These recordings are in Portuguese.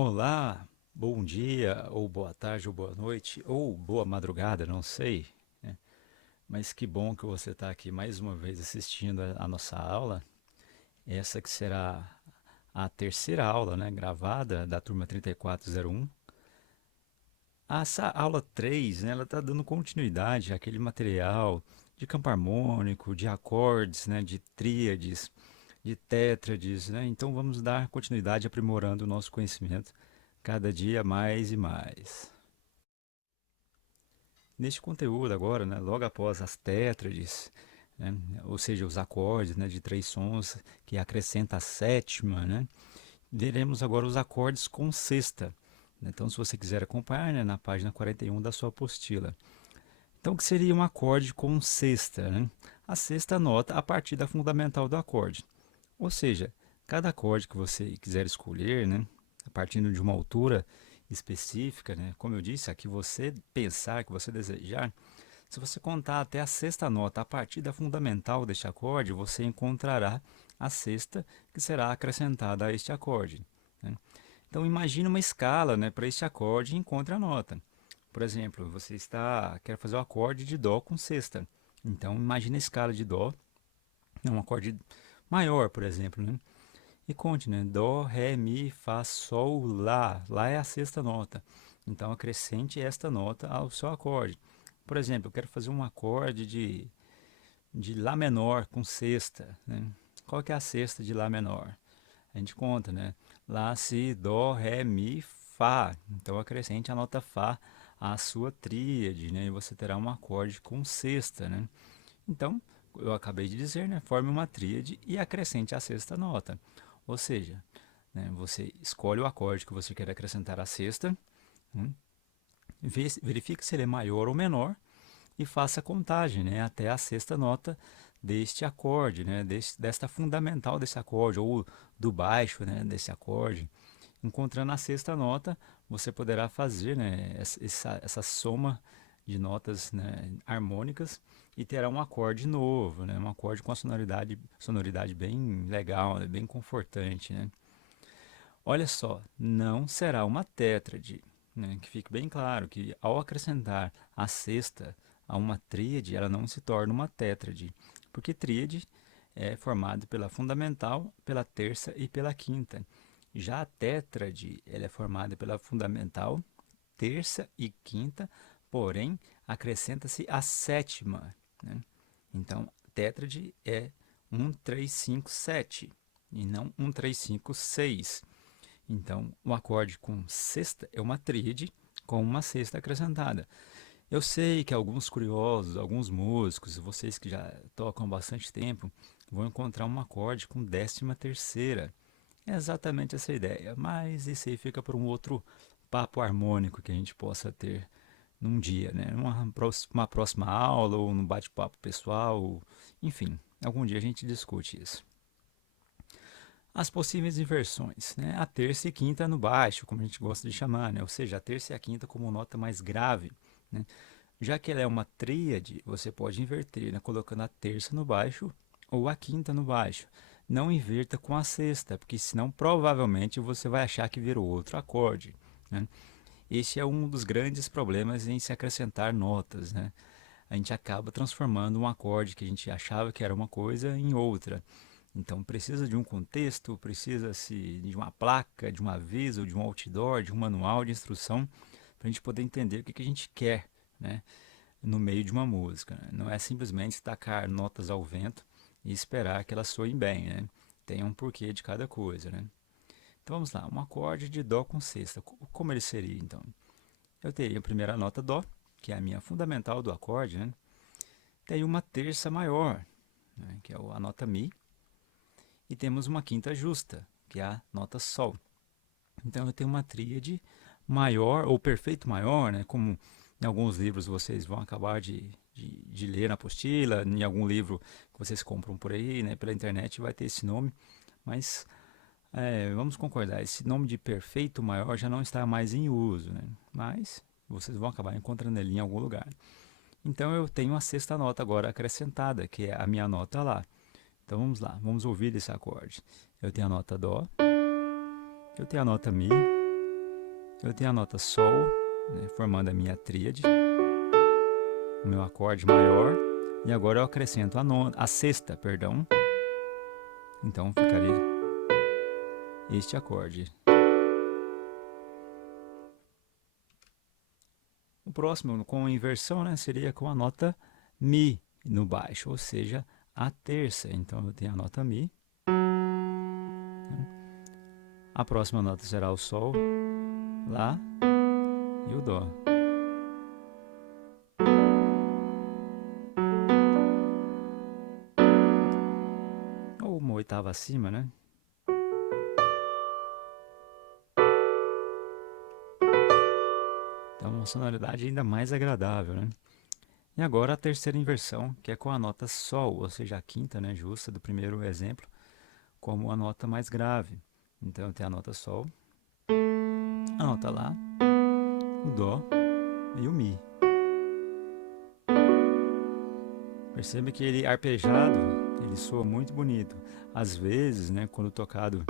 Olá, bom dia, ou boa tarde, ou boa noite, ou boa madrugada, não sei, né? Mas que bom que você está aqui mais uma vez assistindo a nossa aula. Essa que será a terceira aula, né, gravada da turma 3401. Essa aula 3, né, ela está dando continuidade àquele material de campo harmônico, de acordes, né, de tríades, de tétrades, né? Então vamos dar continuidade aprimorando o nosso conhecimento cada dia mais e mais. Neste conteúdo agora, né, logo após as tétrades, né, ou seja, os acordes, né, de três sons que acrescenta a sétima, né, veremos agora os acordes com sexta. Então, se você quiser acompanhar, né, na página 41 da sua apostila. Então, o que seria um acorde com sexta? Né? A sexta nota a partir da fundamental do acorde. Ou seja, cada acorde que você quiser escolher, né, a partir de uma altura específica, né, como eu disse, a que você pensar, que você desejar, se você contar até a sexta nota a partir da fundamental deste acorde, você encontrará a sexta que será acrescentada a este acorde. Né? Então imagine uma escala, né, para este acorde e encontre a nota. Por exemplo, você quer fazer o acorde de Dó com sexta. Então imagine a escala de Dó, um acorde maior, por exemplo, né? E conte, né? Dó, Ré, Mi, Fá, Sol, Lá. Lá é a sexta nota. Então acrescente esta nota ao seu acorde. Por exemplo, eu quero fazer um acorde de Lá menor com sexta. Né? Qual que é a sexta de Lá menor? A gente conta, né? Lá, Si, Dó, Ré, Mi, Fá. Então acrescente a nota Fá à sua tríade, né? E você terá um acorde com sexta, né? Então, eu acabei de dizer, né? Forme uma tríade e acrescente a sexta nota. Ou seja, né, você escolhe o acorde que você quer acrescentar à sexta, hum, verifique se ele é maior ou menor e faça a contagem, né, até a sexta nota deste acorde, né, desta fundamental desse acorde, ou do baixo, né, desse acorde. Encontrando a sexta nota, você poderá fazer, né, essa soma de notas, né, harmônicas e terá um acorde novo, né, um acorde com a sonoridade bem legal, né, bem confortante. Né. Olha só, não será uma tétrade, né? Que fique bem claro que ao acrescentar a sexta a uma tríade, ela não se torna uma tétrade, porque tríade é formado pela fundamental, pela terça e pela quinta. Já a tétrade, ela é formada pela fundamental, terça e quinta, porém acrescenta-se a sétima, né? Então, tétrade é 1, 3, 5, 7 e não 1, 3, 5, 6. Então, o acorde com sexta é uma tríade com uma sexta acrescentada. Eu sei que alguns curiosos, alguns músicos, vocês que já tocam há bastante tempo, vão encontrar um acorde com décima terceira. É exatamente essa ideia, mas isso aí fica para um outro papo harmônico que a gente possa ter num dia, né? Uma próxima aula ou num bate-papo pessoal, enfim, algum dia a gente discute isso. As possíveis inversões, né? A terça e quinta no baixo, como a gente gosta de chamar, né? Ou seja, a terça e a quinta como nota mais grave, né? Já que ela é uma tríade, você pode inverter, né? Colocando a terça no baixo ou a quinta no baixo. Não inverta com a sexta, porque senão provavelmente você vai achar que virou outro acorde, né? Este é um dos grandes problemas em se acrescentar notas, né? A gente acaba transformando um acorde que a gente achava que era uma coisa em outra. Então precisa de um contexto, precisa-se de uma placa, de um aviso, de um outdoor, de um manual de instrução para a gente poder entender o que a gente quer, né, no meio de uma música. Né? Não é simplesmente tacar notas ao vento e esperar que elas soem bem, né? Tem um porquê de cada coisa, né? Então vamos lá, um acorde de Dó com sexta. Como ele seria então? Eu teria a primeira nota Dó, que é a minha fundamental do acorde, né? Tem uma terça maior, né, que é a nota Mi, e temos uma quinta justa, que é a nota Sol. Então eu tenho uma tríade maior, ou perfeito maior, né? Como em alguns livros vocês vão acabar de ler na apostila, em algum livro que vocês compram por aí, né? Pela internet vai ter esse nome, mas vamos concordar, esse nome de perfeito maior já não está mais em uso, né? Mas vocês vão acabar encontrando ele em algum lugar. Então eu tenho a sexta nota agora acrescentada, que é a minha nota Lá. Então vamos lá, vamos ouvir esse acorde. Eu tenho a nota Dó, eu tenho a nota Mi, Eu tenho a nota Sol, né, formando a minha tríade, o meu acorde maior, e agora eu acrescento a sexta, perdão. Então ficaria este acorde. O próximo, com inversão, né, seria com a nota Mi no baixo, ou seja, a terça. Então eu tenho a nota Mi. A próxima nota será o Sol, Lá e o Dó. Ou uma oitava acima, né? Então uma sonoridade ainda mais agradável, né? E agora a terceira inversão, que é com a nota Sol, ou seja, a quinta, né, justa do primeiro exemplo, como a nota mais grave. Então eu tenho a nota Sol, a nota Lá, o Dó e o Mi. Perceba que ele arpejado, ele soa muito bonito. Às vezes, né, quando tocado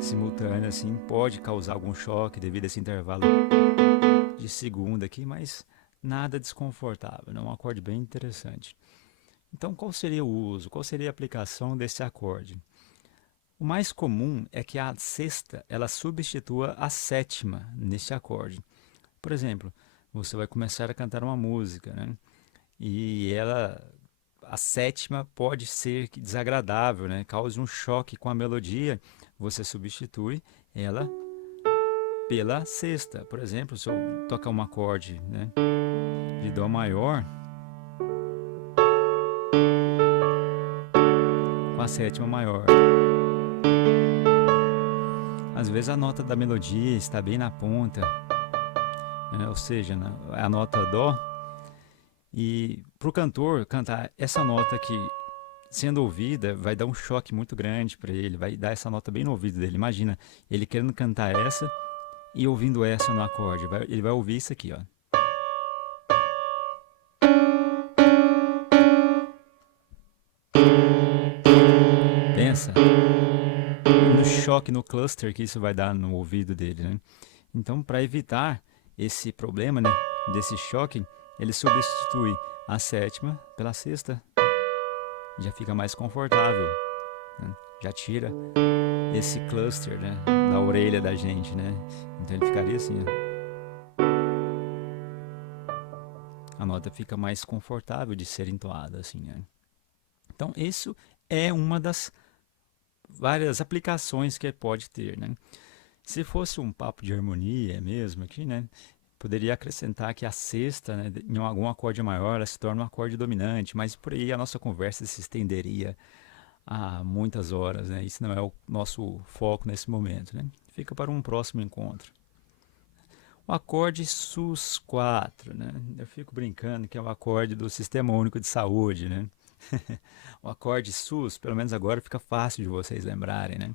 simultâneo assim, pode causar algum choque devido a esse intervalo de segunda aqui, mas nada desconfortável, é um acorde bem interessante. Então, qual seria o uso? Qual seria a aplicação desse acorde? O mais comum é que a sexta ela substitua a sétima neste acorde. Por exemplo, você vai começar a cantar uma música, né? E a sétima pode ser desagradável, né? Cause um choque com a melodia. Você substitui ela pela sexta. Por exemplo, se eu tocar um acorde, né, de Dó maior com a sétima maior, às vezes a nota da melodia está bem na ponta, né, ou seja, a nota Dó. E para o cantor cantar essa nota aqui sendo ouvida, vai dar um choque muito grande para ele, vai dar essa nota bem no ouvido dele. Imagina ele querendo cantar essa e ouvindo essa no acorde. Ele vai ouvir isso aqui, ó. Pensa no choque, no cluster que isso vai dar no ouvido dele, né? Então, para evitar esse problema, né, desse choque, ele substitui a sétima pela sexta. Já fica mais confortável, né? Já tira esse cluster, né, da orelha da gente, né? Então ele ficaria assim, ó. A nota fica mais confortável de ser entoada, assim, né? Então, isso é uma das várias aplicações que pode ter, né? Se fosse um papo de harmonia mesmo aqui, né? Poderia acrescentar que a sexta, né, em algum acorde maior, ela se torna um acorde dominante, mas por aí a nossa conversa se estenderia a muitas horas, né? Isso não é o nosso foco nesse momento, né? Fica para um próximo encontro. O acorde Sus4, né? Eu fico brincando que é o acorde do Sistema Único de Saúde, né? O acorde Sus, pelo menos agora fica fácil de vocês lembrarem, né?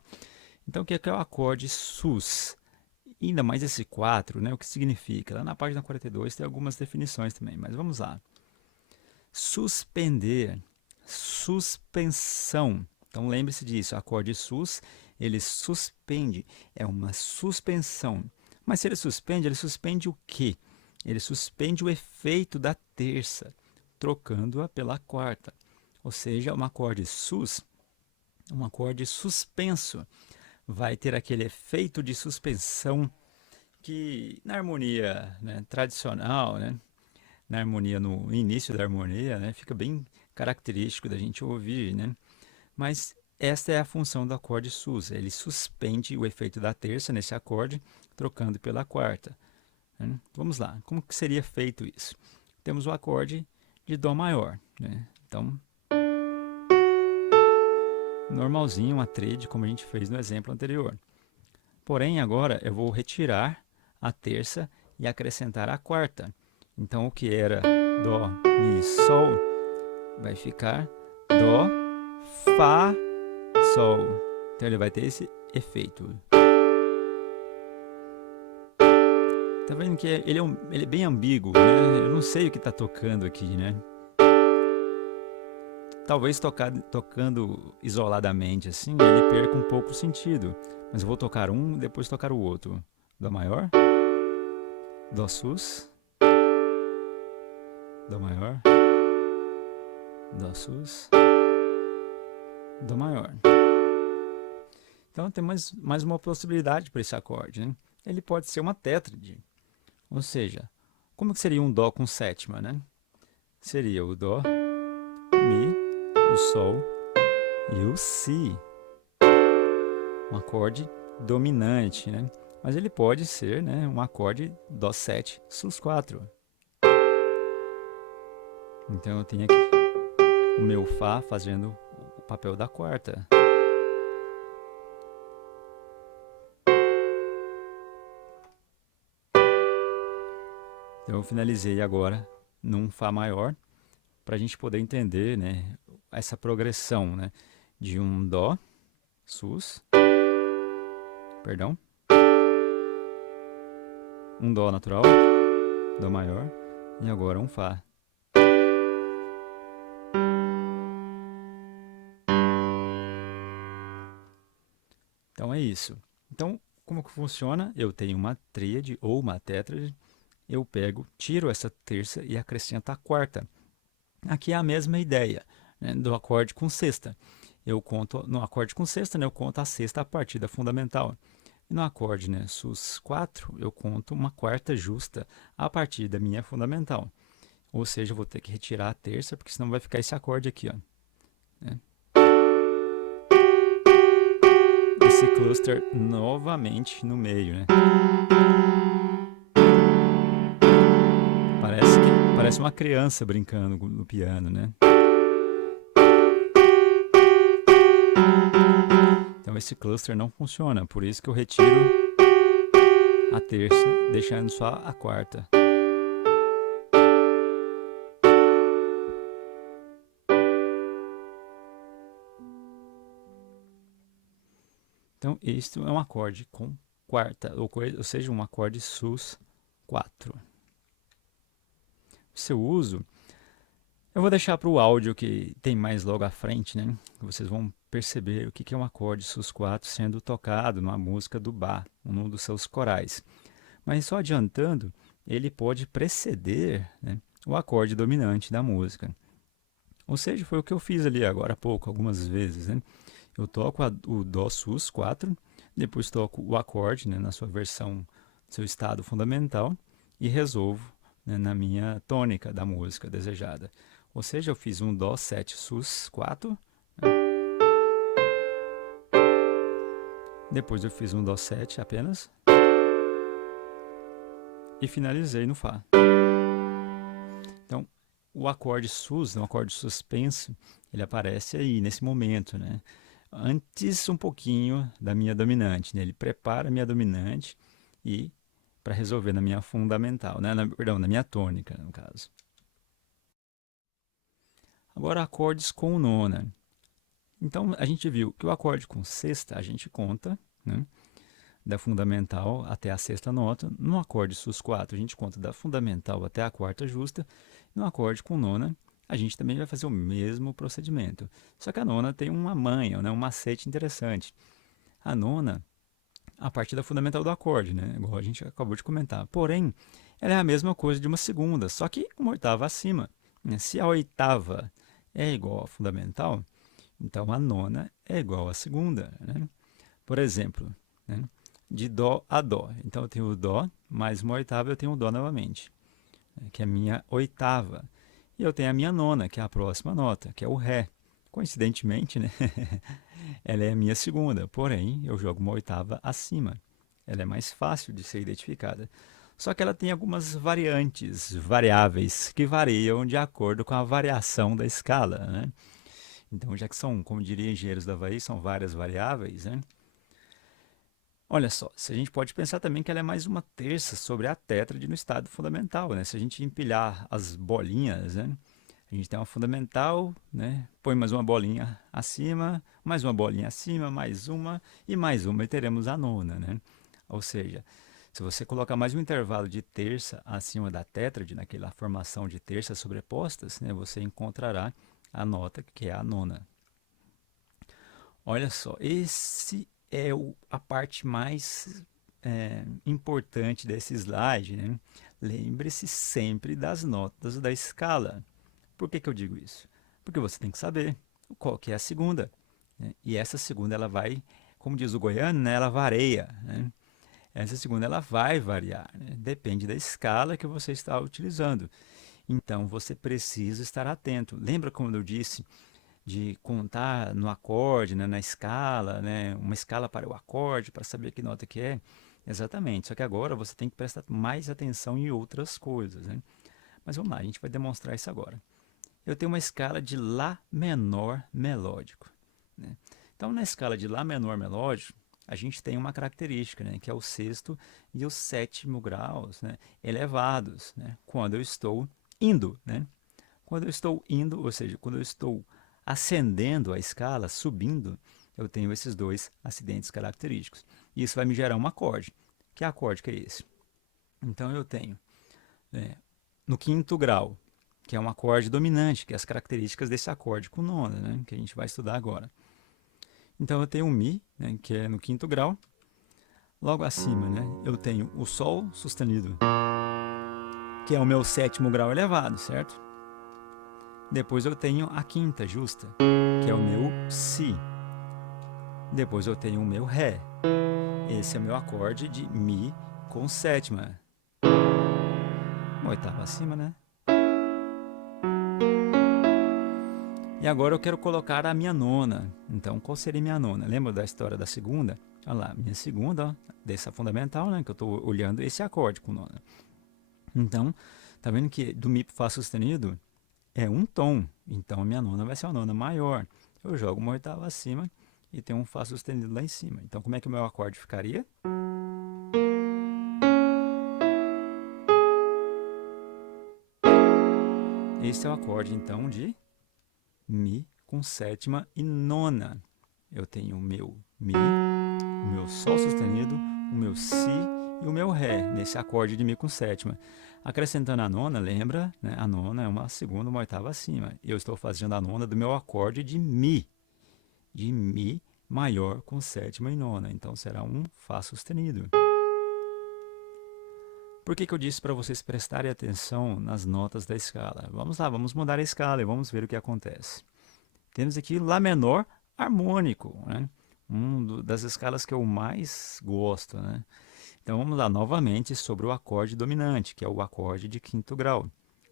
Então, o que é o acorde Sus? E ainda mais esse 4, né? O que significa? Lá na página 42 tem algumas definições também, mas vamos lá. Suspender, suspensão. Então lembre-se disso, o acorde sus, ele suspende, é uma suspensão. Mas se ele suspende o quê? Ele suspende o efeito da terça, trocando-a pela quarta. Ou seja, um acorde sus, um acorde suspenso, vai ter aquele efeito de suspensão que na harmonia, né, tradicional, né, na harmonia, no início da harmonia, né, fica bem característico da gente ouvir, né? Mas esta é a função do acorde sus, ele suspende o efeito da terça nesse acorde, trocando pela quarta, né? Vamos lá, como que seria feito isso? Temos o acorde de Dó maior, né? Então, normalzinho, uma tríade, como a gente fez no exemplo anterior. Porém, agora eu vou retirar a terça e acrescentar a quarta. Então, o que era Dó, Mi, Sol, vai ficar Dó, Fá, Sol. Então, ele vai ter esse efeito. Tá vendo que ele é bem ambíguo, né? Eu não sei o que está tocando aqui, né? Talvez tocando isoladamente assim, ele perca um pouco o sentido. Mas eu vou tocar um, depois tocar o outro. Dó maior, Dó sus, Dó maior, Dó sus, Dó maior. Então tem mais uma possibilidade para esse acorde, né? Ele pode ser uma tétrade, ou seja, como que seria um Dó com sétima, né? Seria o Dó, Mi, o Sol e o Si. Um acorde dominante, né? Mas ele pode ser, né, um acorde Dó7 sus4. Então eu tenho aqui o meu Fá fazendo o papel da quarta. Então eu finalizei agora num Fá maior para a gente poder entender, né, essa progressão, né, de um Dó sus, perdão, um Dó natural, Dó maior e agora um Fá. Então é isso. Então, como que funciona? Eu tenho uma tríade ou uma tétrade, eu pego, tiro essa terça e acrescento a quarta. Aqui é a mesma ideia, né, do acorde com sexta. Eu conto, no acorde com sexta, né, eu conto a sexta a partir da fundamental. E no acorde, né, sus4, eu conto uma quarta justa a partir da minha fundamental. Ou seja, eu vou ter que retirar a terça, porque senão vai ficar esse acorde aqui, ó, né? Esse cluster novamente no meio, né? Parece uma criança brincando no piano, né? Então esse cluster não funciona, por isso que eu retiro a terça, deixando só a quarta. Então este é um acorde com quarta, ou seja, um acorde sus4. O seu uso, eu vou deixar para o áudio que tem mais logo à frente, né? Vocês vão perceber o que é um acorde sus4 sendo tocado numa música do Bach, num dos seus corais. Mas só adiantando, ele pode preceder, né, o acorde dominante da música. Ou seja, foi o que eu fiz ali agora há pouco, algumas vezes, né? Eu toco o Dó sus4, depois toco o acorde, né, na sua versão, seu estado fundamental, e resolvo, né, na minha tônica da música desejada. Ou seja, eu fiz um Dó7 sus4, né? Depois eu fiz um Dó7 apenas, e finalizei no Fá. Então, o acorde sus, o acorde suspenso, ele aparece aí, nesse momento, né? Antes um pouquinho da minha dominante, né? Ele prepara a minha dominante e para resolver na minha fundamental, né? Perdão, na minha tônica, no caso. Agora, acordes com nona. Então, a gente viu que o acorde com sexta, a gente conta, né, da fundamental até a sexta nota. No acorde sus4, a gente conta da fundamental até a quarta justa. No acorde com nona, a gente também vai fazer o mesmo procedimento. Só que a nona tem uma manha, né, um macete interessante. A nona, a partir da fundamental do acorde, né, igual a gente acabou de comentar. Porém, ela é a mesma coisa de uma segunda, só que uma oitava acima, né? Se a oitava é igual à fundamental, então a nona é igual à segunda, né? Por exemplo, né, de Dó a Dó. Então eu tenho o Dó, mais uma oitava eu tenho o Dó novamente, né, que é a minha oitava. E eu tenho a minha nona, que é a próxima nota, que é o Ré. Coincidentemente, né, ela é a minha segunda, porém eu jogo uma oitava acima. Ela é mais fácil de ser identificada. Só que ela tem algumas variantes, variáveis, que variam de acordo com a variação da escala, né? Então, já que são, como diria engenheiros da Havaí, são várias variáveis, né? Olha só, se a gente pode pensar também que ela é mais uma terça sobre a tétrade no estado fundamental, né? Se a gente empilhar as bolinhas, né? A gente tem uma fundamental, né? Põe mais uma bolinha acima, mais uma bolinha acima, mais uma e teremos a nona, né? Ou seja, se você colocar mais um intervalo de terça acima da tétrade, naquela formação de terças sobrepostas, né? Você encontrará a nota que é a nona. Olha só, esse é a parte mais importante desse slide, né? Lembre-se sempre das notas da escala. Por que que eu digo isso? Porque você tem que saber qual que é a segunda, né? E essa segunda ela vai, como diz o goiano, né? Ela varia, né? Essa segunda ela vai variar, né? Depende da escala que você está utilizando. Então você precisa estar atento. Lembra como eu disse de contar no acorde, né, na escala, né, uma escala para o acorde, para saber que nota que é? Exatamente. Só que agora você tem que prestar mais atenção em outras coisas, né? Mas vamos lá, a gente vai demonstrar isso agora. Eu tenho uma escala de Lá menor melódico, né? Então, na escala de Lá menor melódico, a gente tem uma característica, né, que é o sexto e o sétimo graus, né, elevados, né, quando eu estou indo, né? Quando eu estou indo, ou seja, quando eu estou ascendendo a escala, subindo, eu tenho esses dois acidentes característicos. E isso vai me gerar um acorde. Que acorde que é esse? Então eu tenho, né, no quinto grau, que é um acorde dominante, que é as características desse acorde com nona, né, que a gente vai estudar agora. Então eu tenho o Mi, né, que é no quinto grau. Logo acima, né, eu tenho o Sol sustenido, que é o meu sétimo grau elevado, certo? Depois eu tenho a quinta justa, que é o meu Si. Depois eu tenho o meu Ré. Esse é o meu acorde de Mi com sétima. Uma oitava acima, né? E agora eu quero colocar a minha nona. Então, qual seria minha nona? Lembra da história da segunda? Olha lá, minha segunda, ó, dessa fundamental, né? Que eu estou olhando esse acorde com nona. Então, tá vendo que do Mi para Fá sustenido é um tom. Então, a minha nona vai ser uma nona maior. Eu jogo uma oitava acima e tenho um Fá sustenido lá em cima. Então, como é que o meu acorde ficaria? Esse é o acorde, então, de Mi com sétima e nona. Eu tenho o meu Mi, o meu Sol sustenido, o meu Si e o meu Ré, nesse acorde de Mi com sétima. Acrescentando a nona, lembra? Né? A nona é uma segunda, uma oitava acima. Eu estou fazendo a nona do meu acorde de Mi maior com sétima e nona. Então será um Fá sustenido. Por que que eu disse para vocês prestarem atenção nas notas da escala? Vamos lá, vamos mudar a escala e vamos ver o que acontece. Temos aqui Lá menor harmônico, né? Das escalas que eu mais gosto, né? Então vamos lá novamente sobre o acorde dominante, que é o acorde de quinto grau.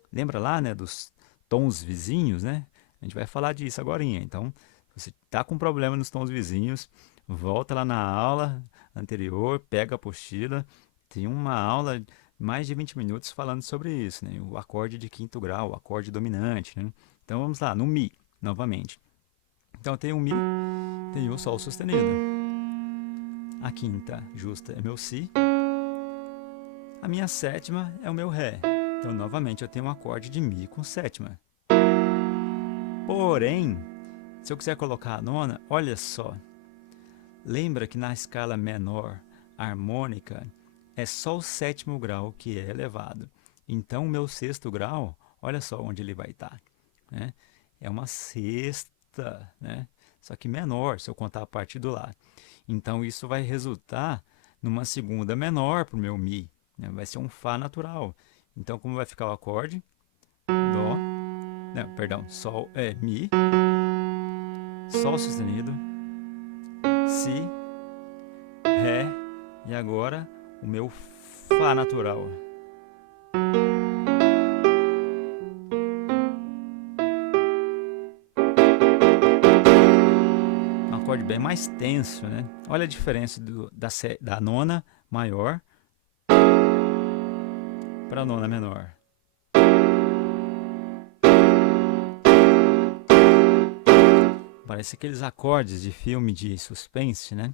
Lembra lá, né, dos tons vizinhos, né? A gente vai falar disso agora. Então, se você está com problema nos tons vizinhos, volta lá na aula anterior, pega a apostila. Tem uma aula de mais de 20 minutos falando sobre isso, né? O acorde de quinto grau, o acorde dominante, né? Então vamos lá, no Mi, novamente. Então eu tenho o Mi, tenho o Sol sustenido. A quinta justa é meu Si. A minha sétima é o meu Ré. Então novamente eu tenho um acorde de Mi com sétima. Porém, se eu quiser colocar a nona, olha só. Lembra que na escala menor harmônica é só o sétimo grau que é elevado. Então o meu sexto grau, olha só onde ele vai estar, né? É uma sexta, né? Só que menor, se eu contar a partir do Lá. Então isso vai resultar numa segunda menor para o meu Mi, né? Vai ser um Fá natural. Então como vai ficar o acorde? Dó, não, perdão, Sol, Mi, Sol sustenido, Si, Ré e agora o meu Fá natural. Um acorde bem mais tenso, né? Olha a diferença da nona maior para a nona menor. Parece aqueles acordes de filme de suspense, né?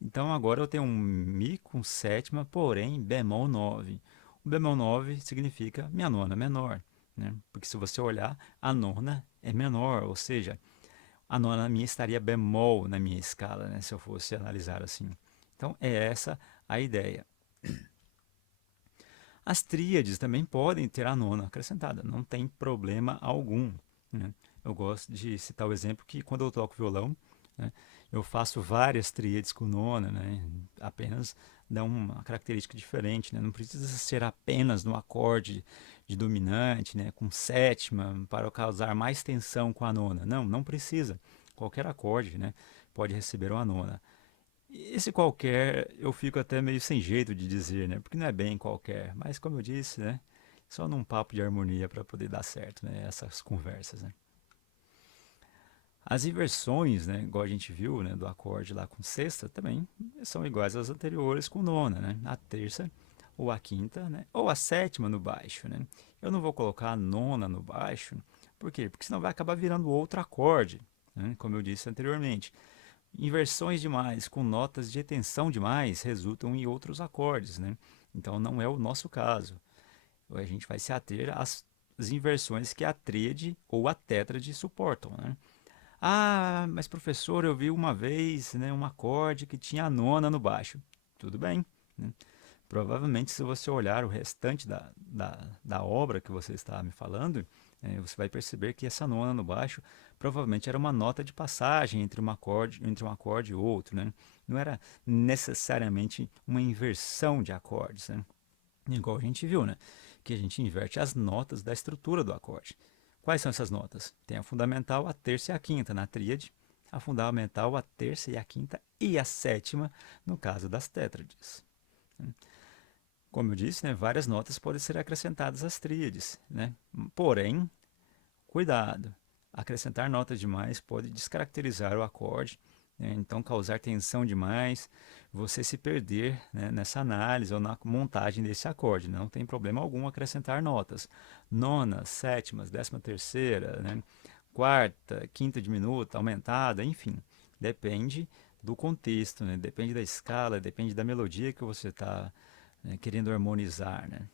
Então agora eu tenho um Mi com sétima, porém bemol 9. O bemol 9 significa minha nona menor, né? Porque se você olhar, a nona é menor, ou seja, a nona minha estaria bemol na minha escala, né? Se eu fosse analisar assim. Então é essa a ideia. As tríades também podem ter a nona acrescentada, não tem problema algum, né? Eu gosto de citar o exemplo que quando eu toco violão, né, eu faço várias tríades com nona, né? apenas dão uma característica diferente, né? Não precisa ser apenas no acorde de dominante, né? Com sétima, para causar mais tensão com a nona. Não, não precisa. Qualquer acorde, né? Pode receber uma nona. Esse qualquer eu fico até meio sem jeito de dizer, né? Porque não é bem qualquer, mas como eu disse, né? Só num papo de harmonia para poder dar certo, né? Essas conversas, né? As inversões, né, igual a gente viu, né, do acorde lá com sexta, também são iguais às anteriores com nona, né? A terça ou a quinta, né, ou a sétima no baixo, né? Eu não vou colocar a nona no baixo, por quê? Porque senão vai acabar virando outro acorde, né? Como eu disse anteriormente. Inversões demais com notas de tensão demais resultam em outros acordes, né? Então não é o nosso caso. A gente vai se ater às inversões que a tríade ou a tétrade suportam, né? Ah, mas professor, eu vi uma vez, né, um acorde que tinha a nona no baixo. Tudo bem, né? Provavelmente, se você olhar o restante da obra que você está me falando, você vai perceber que essa nona no baixo provavelmente era uma nota de passagem entre um acorde e outro, né? Não era necessariamente uma inversão de acordes, né? Igual a gente viu, né? Que a gente inverte as notas da estrutura do acorde. Quais são essas notas? Tem a fundamental, a terça e a quinta na tríade, a fundamental, a terça e a quinta e a sétima no caso das tétrades. Como eu disse, né, várias notas podem ser acrescentadas às tríades, né? Porém, cuidado, acrescentar notas demais pode descaracterizar o acorde, né? Então causar tensão demais, você se perder, né, nessa análise ou na montagem desse acorde. Não tem problema algum acrescentar notas. Nona, sétimas, décima terceira, né? Quarta, quinta diminuta, aumentada, enfim. Depende do contexto, né? Depende da escala, depende da melodia que você está, né, querendo harmonizar, né?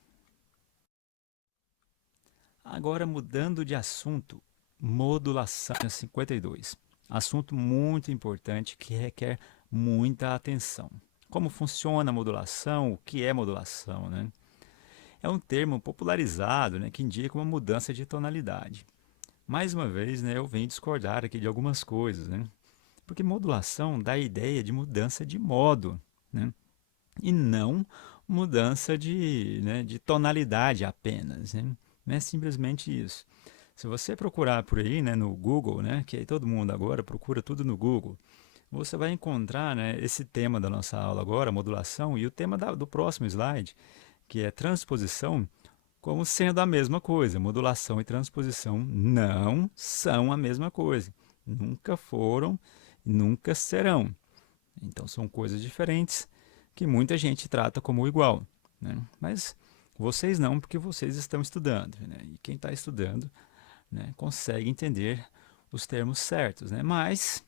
Agora, mudando de assunto, modulação 52. Assunto muito importante que requer muita atenção. Como funciona a modulação? O que é modulação, né? É um termo popularizado, né, que indica uma mudança de tonalidade. Mais uma vez, né, eu venho discordar aqui de algumas coisas, né? Porque modulação dá a ideia de mudança de modo, né? E não mudança de tonalidade apenas, né? Não é simplesmente isso. Se você procurar por aí, né, no Google, né, que aí todo mundo agora procura tudo no Google, você vai encontrar, né, esse tema da nossa aula agora, modulação, e o tema do próximo slide, que é transposição, como sendo a mesma coisa. Modulação e transposição não são a mesma coisa. Nunca foram, nunca serão. Então são coisas diferentes que muita gente trata como igual, né? Mas vocês não, porque vocês estão estudando, né? E quem está estudando, né, consegue entender os termos certos, né? Mas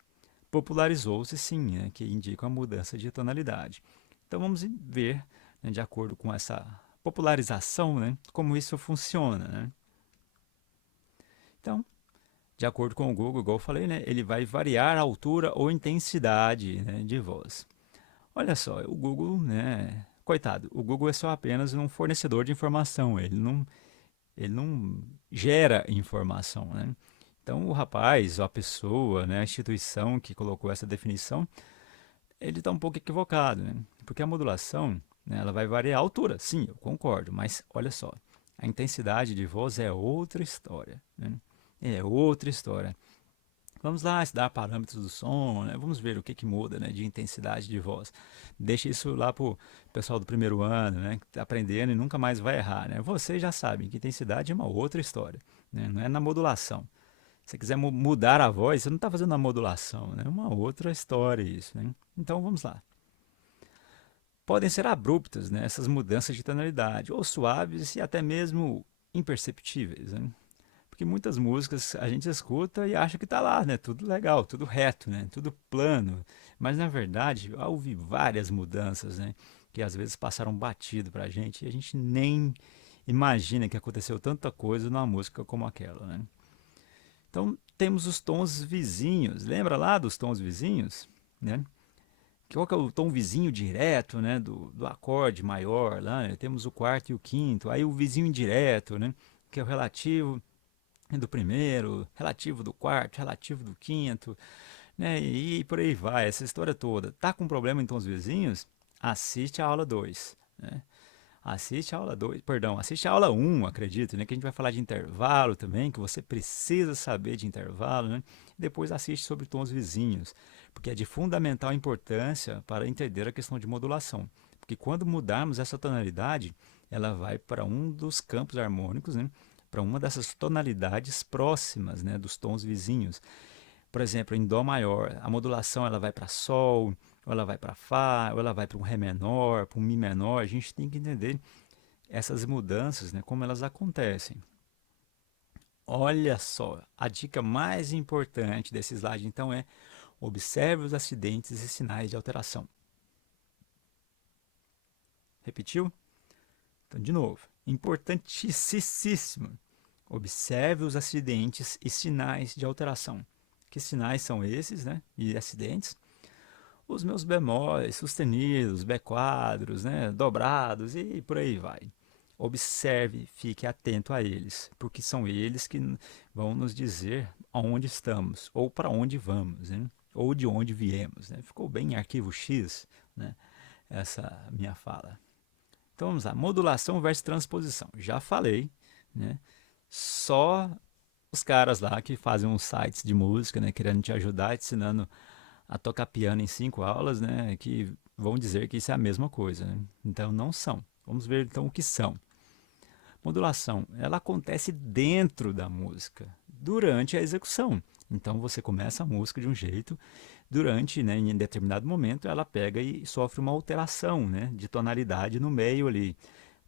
popularizou-se sim, né, que indica a mudança de tonalidade. Então vamos ver, né, de acordo com essa popularização, né, como isso funciona, né? Então, de acordo com o Google, igual eu falei, né, ele vai variar a altura ou intensidade, né, de voz. Olha só, o Google, né, coitado, o Google é só apenas um fornecedor de informação, ele não gera informação, né? Então, o rapaz, ou a pessoa, né, a instituição que colocou essa definição, ele está um pouco equivocado, né? Porque a modulação, né, ela vai variar a altura, sim, eu concordo, mas olha só, a intensidade de voz é outra história, né? É outra história. Vamos lá estudar parâmetros do som, né? Vamos ver o que muda, né, de intensidade de voz. Deixa isso lá para o pessoal do primeiro ano, né, que está aprendendo e nunca mais vai errar, né? Vocês já sabem que intensidade é uma outra história, né? Não é na modulação. Se você quiser mudar a voz, você não está fazendo a modulação, né? É uma outra história isso, né? Então vamos lá. Podem ser abruptas, né, essas mudanças de tonalidade, ou suaves e até mesmo imperceptíveis, né? Porque muitas músicas a gente escuta e acha que está lá, né? Tudo legal, tudo reto, né? Tudo plano. Mas na verdade, houve várias mudanças, né? Que às vezes passaram batido para a gente e a gente nem imagina que aconteceu tanta coisa numa música como aquela, né? Então temos os tons vizinhos. Lembra lá dos tons vizinhos, né? Qual que é o tom vizinho direto, né? Do acorde maior lá, né? Temos o quarto e o quinto. Aí o vizinho indireto, né? Que é o relativo do primeiro, relativo do quarto, relativo do quinto, né? E por aí vai, essa história toda. Tá com problema em tons vizinhos? assiste a aula 2, né? Assiste a aula 2, perdão, assiste a aula um, acredito, né? Que a gente vai falar de intervalo também, que você precisa saber de intervalo, né? Depois assiste sobre tons vizinhos, porque é de fundamental importância para entender a questão de modulação. Porque quando mudarmos essa tonalidade, ela vai para um dos campos harmônicos, né? Para uma dessas tonalidades próximas, né? Dos tons vizinhos. Por exemplo, em Dó maior, a modulação ela vai para Sol, ou ela vai para Fá, ou ela vai para um Ré menor, para um Mi menor. A gente tem que entender essas mudanças, né, como elas acontecem. Olha só, a dica mais importante desse slide então é: observe os acidentes e sinais de alteração. Repetiu? Então, de novo, importantíssimo. Observe os acidentes e sinais de alteração. Que sinais são esses, né? E acidentes? Os meus bemóis, sustenidos, B quadros, né? Dobrados e por aí vai. Observe, fique atento a eles, porque são eles que vão nos dizer aonde estamos, ou para onde vamos, né? Ou de onde viemos. Né? Ficou bem em arquivo X, né? Essa minha fala. Então vamos lá, modulação versus transposição. Já falei, né? Só os caras lá que fazem uns sites de música, né, querendo te ajudar, te ensinando a tocar piano em 5 aulas, né, que vão dizer que isso é a mesma coisa. Né? Então não são. Vamos ver então o que são. Modulação, ela acontece dentro da música, durante a execução. Então você começa a música de um jeito, durante, né, em determinado momento, ela pega e sofre uma alteração, né, de tonalidade no meio ali.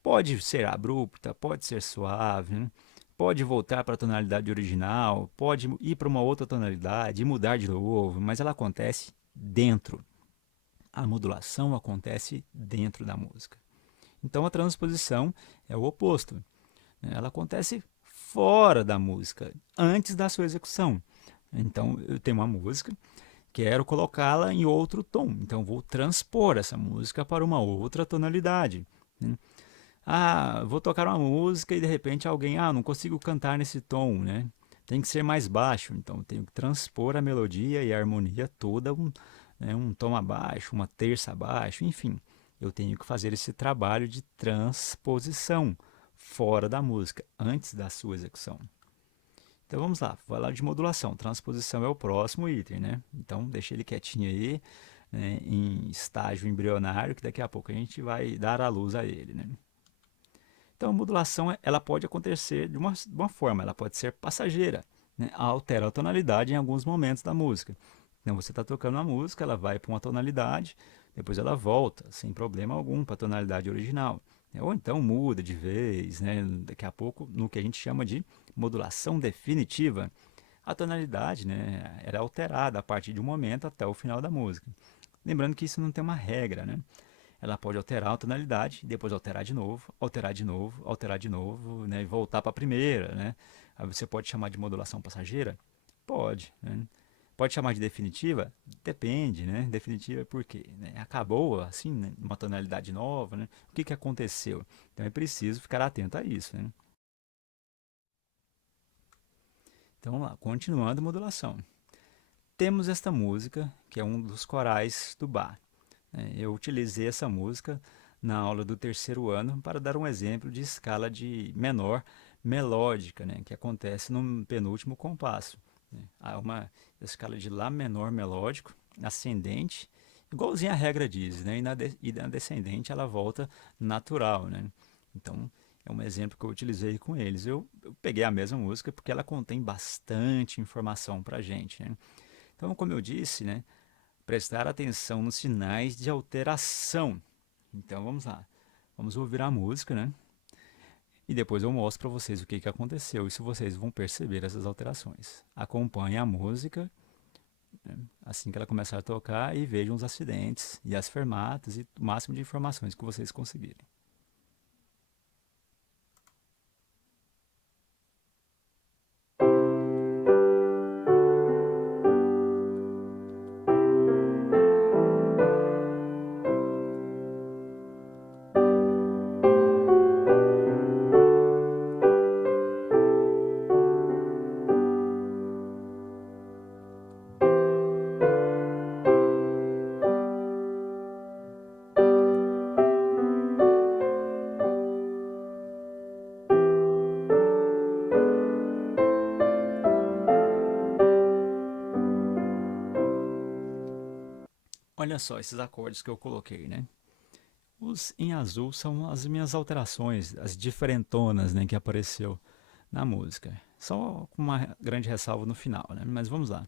Pode ser abrupta, pode ser suave, né? Pode voltar para a tonalidade original, pode ir para uma outra tonalidade e mudar de novo, mas ela acontece dentro. A modulação acontece dentro da música. Então a transposição é o oposto, né? Ela acontece fora da música, antes da sua execução. Então eu tenho uma música, quero colocá-la em outro tom, então vou transpor essa música para uma outra tonalidade, né? Ah, vou tocar uma música e de repente alguém, não consigo cantar nesse tom, né? Tem que ser mais baixo, então tenho que transpor a melodia e a harmonia toda né, um tom abaixo, uma terça abaixo, enfim. Eu tenho que fazer esse trabalho de transposição fora da música, antes da sua execução. Então vamos lá, vou falar de modulação. Transposição é o próximo item, né? Então deixa ele quietinho aí, né, em estágio embrionário, que daqui a pouco a gente vai dar à luz a ele, né? Então, a modulação ela pode acontecer de uma forma, ela pode ser passageira, né? Altera a tonalidade em alguns momentos da música. Então, você está tocando uma música, ela vai para uma tonalidade, depois ela volta, sem problema algum, para a tonalidade original. Ou então muda de vez, né? Daqui a pouco, no que a gente chama de modulação definitiva, a tonalidade, né, era alterada a partir de um momento até o final da música. Lembrando que isso não tem uma regra, né? Ela pode alterar a tonalidade, depois alterar de novo, alterar de novo, alterar de novo, né, e voltar para a primeira, né? Aí você pode chamar de modulação passageira? Pode, né? Pode chamar de definitiva? Depende, né? Definitiva é porque, né, acabou assim, né, uma tonalidade nova, né? O que aconteceu? Então é preciso ficar atento a isso, né? Então vamos lá, continuando a modulação. Temos esta música, que é um dos corais do Bach. Eu utilizei essa música na aula do terceiro ano para dar um exemplo de escala de menor melódica, né, que acontece no penúltimo compasso. Né. Há uma escala de Lá menor melódico, ascendente, igualzinho a regra diz, né, e na descendente ela volta natural. Né. Então, é um exemplo que eu utilizei com eles. Eu peguei a mesma música porque ela contém bastante informação para a gente. Né. Então, como eu disse, né, prestar atenção nos sinais de alteração. Então vamos lá. Vamos ouvir a música, né? E depois eu mostro para vocês o que aconteceu e se vocês vão perceber essas alterações. Acompanhe a música, né, assim que ela começar a tocar e vejam os acidentes e as fermatas e o máximo de informações que vocês conseguirem. olha só esses acordes que eu coloquei, né? Os em azul são as minhas alterações, as diferentonas, né, que apareceu na música. Só com uma grande ressalva no final, né? Mas vamos lá.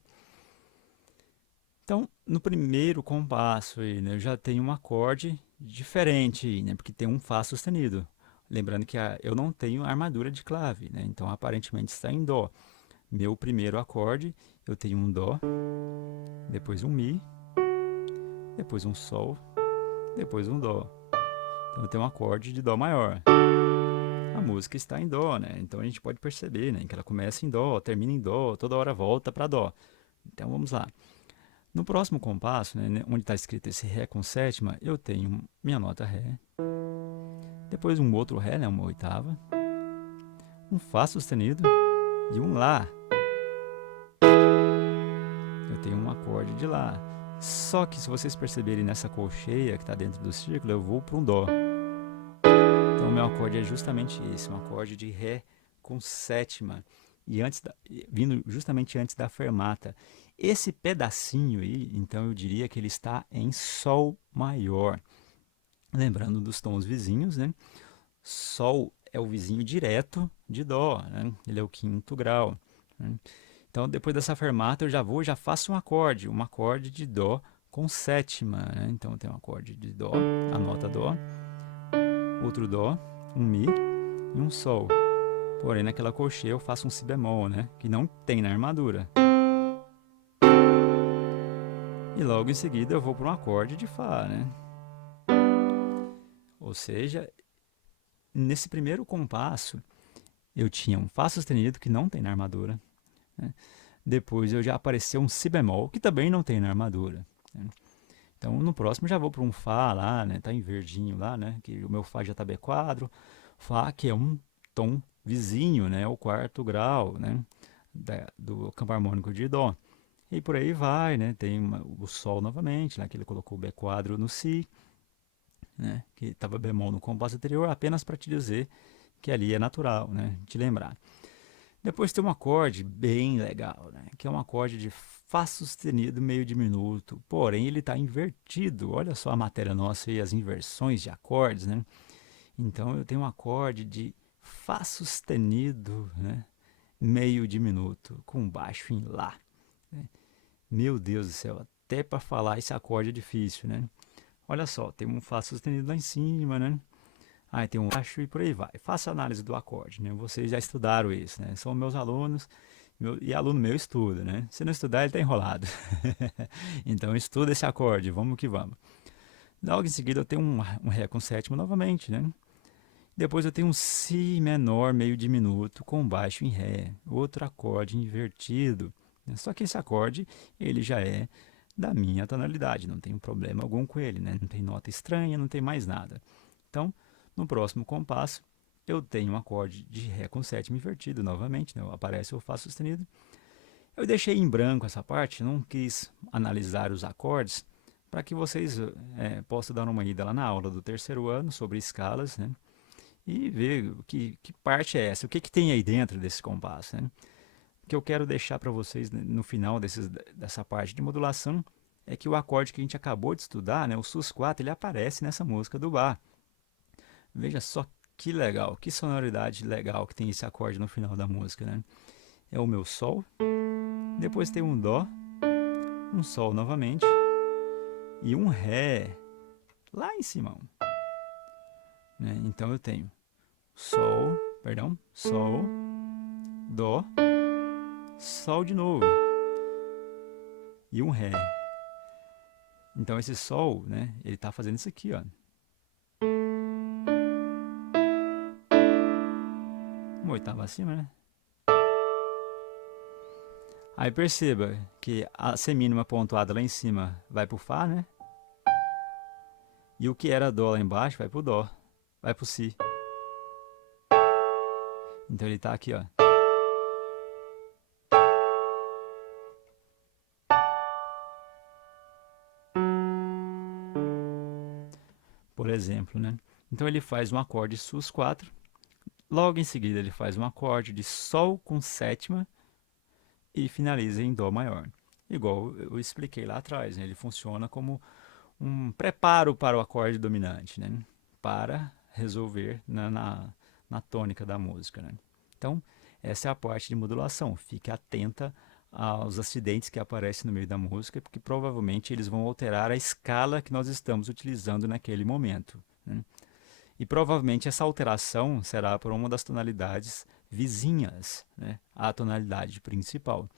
Então, no primeiro compasso aí, né, eu já tenho um acorde diferente aí, né? Porque tem um Fá sustenido. Lembrando que eu não tenho armadura de clave, né? Então, aparentemente está em Dó. Meu primeiro acorde, eu tenho um Dó, depois um Mi, depois um Sol, depois um Dó. Então eu tenho um acorde de Dó maior. A música está em Dó, né? Então a gente pode perceber, né, que ela começa em Dó, termina em Dó, toda hora volta para Dó. Então vamos lá. No próximo compasso, né, onde está escrito esse Ré com sétima, eu tenho minha nota Ré, depois um outro Ré, né, uma oitava, um Fá sustenido e um Lá. Eu tenho um acorde de Lá. Só que se vocês perceberem nessa colcheia que está dentro do círculo, eu vou para um Dó. Então o meu acorde é justamente esse, um acorde de Ré com sétima, e vindo justamente antes da fermata. Esse pedacinho aí, então eu diria que ele está em Sol maior. Lembrando dos tons vizinhos, né? Sol é o vizinho direto de Dó, né? Ele é o quinto grau, né? Então depois dessa fermata eu já faço um acorde de Dó com sétima, né? Então eu tenho um acorde de Dó, a nota Dó, outro Dó, um Mi e um Sol. Porém, naquela colcheia eu faço um Si bemol, né? Que não tem na armadura. E logo em seguida eu vou para um acorde de Fá, né? Ou seja, nesse primeiro compasso eu tinha um Fá sustenido que não tem na armadura, né? Depois eu já apareceu um Si bemol que também não tem na armadura, né? Então no próximo já vou para um Fá lá, né? Tá em verdinho lá, né? Que o meu Fá já tá B quadro. Fá que é um tom vizinho, né? O quarto grau, né? Do campo harmônico de Dó. E por aí vai, né? Tem o Sol novamente, né? Que ele colocou o B quadro no Si, né? Que estava bemol no compasso anterior, apenas para te dizer que ali é natural, né? Te lembrar. Depois tem um acorde bem legal, né? Que é um acorde de Fá sustenido meio diminuto, porém ele está invertido. Olha só a matéria nossa e as inversões de acordes, né? Então eu tenho um acorde de Fá sustenido, né? Meio diminuto, com baixo em Lá, né? Meu Deus do céu, até para falar esse acorde é difícil, né? Olha só, tem um Fá sustenido lá em cima, né? Aí tem um baixo e por aí vai. Faça a análise do acorde, né? Vocês já estudaram isso, né? São meus alunos, e aluno meu estuda, né? Se não estudar, ele está enrolado. Então estuda esse acorde, vamos que vamos. Logo em seguida eu tenho um Ré com sétima novamente, né? Depois eu tenho um Si menor meio diminuto com baixo em Ré, outro acorde invertido. Só que esse acorde ele já é da minha tonalidade, não tem problema algum com ele, né? Não tem nota estranha, não tem mais nada. Então, no próximo compasso, eu tenho um acorde de Ré com sétima invertido novamente, né? Aparece o Fá sustenido. Eu deixei em branco essa parte, não quis analisar os acordes, para que vocês possam dar uma ida lá na aula do terceiro ano sobre escalas, né? E ver que parte é essa, o que tem aí dentro desse compasso, né? O que eu quero deixar para vocês, né, no final dessa parte de modulação é que o acorde que a gente acabou de estudar, né, o sus4, ele aparece nessa música do Bach. Veja só que legal, que sonoridade legal que tem esse acorde no final da música, né? É o meu Sol, depois tem um Dó, um Sol novamente e um Ré lá em cima, né? Então eu tenho Sol, perdão, Sol, Dó, Sol de novo e um Ré. Então esse Sol, né, ele está fazendo isso aqui, ó. Uma oitava acima, né? Aí perceba que a semínima pontuada lá em cima vai pro Fá, né? E o que era Dó lá embaixo vai pro Dó, vai pro Si. Então ele está aqui, ó. Por exemplo, né? Então ele faz um acorde sus4, logo em seguida ele faz um acorde de Sol com sétima e finaliza em Dó maior. Igual eu expliquei lá atrás, né? Ele funciona como um preparo para o acorde dominante, né? Para resolver na tônica da música, né? Então, essa é a parte de modulação. Fique atenta aos acidentes que aparecem no meio da música, porque provavelmente eles vão alterar a escala que nós estamos utilizando naquele momento, né? E provavelmente essa alteração será por uma das tonalidades vizinhas, né, à tonalidade principal.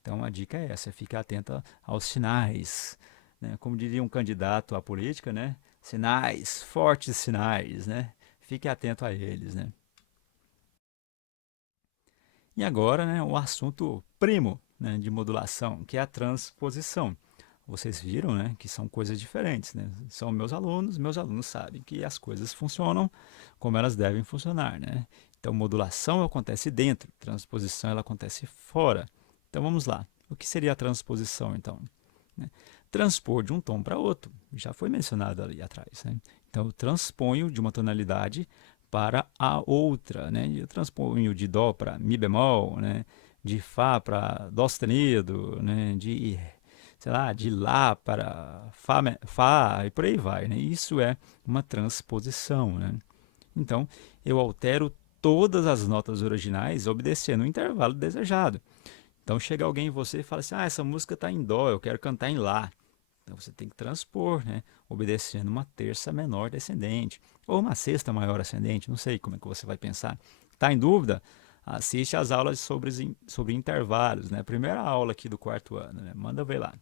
Então a dica é essa, fique atenta aos sinais, né? Como diria um candidato à política, né? Sinais, fortes sinais, né? Fique atento a eles, né? E agora, né, o assunto primo, né, de modulação, que é a transposição. Vocês viram, né, que são coisas diferentes, né? São meus alunos sabem que as coisas funcionam como elas devem funcionar, né? Então, modulação acontece dentro, transposição ela acontece fora. Então, vamos lá. O que seria a transposição, então? Né? Transpor de um tom para outro, já foi mencionado ali atrás, né? Então, eu transponho de uma tonalidade para a outra, né? Eu transponho de dó para mi bemol, né? De fá para dó sustenido, né? De, sei lá, de lá para fá, fá e por aí vai, né? Isso é uma transposição, né? Então, eu altero todas as notas originais obedecendo o intervalo desejado. Então, chega alguém em você e fala assim: ah, essa música está em dó, eu quero cantar em lá. Então você tem que transpor, né? Obedecendo uma terça menor descendente ou uma sexta maior ascendente, não sei como é que você vai pensar. Está em dúvida? Assiste às aulas sobre intervalos, né? Primeira aula aqui do quarto ano, né? Manda ver lá.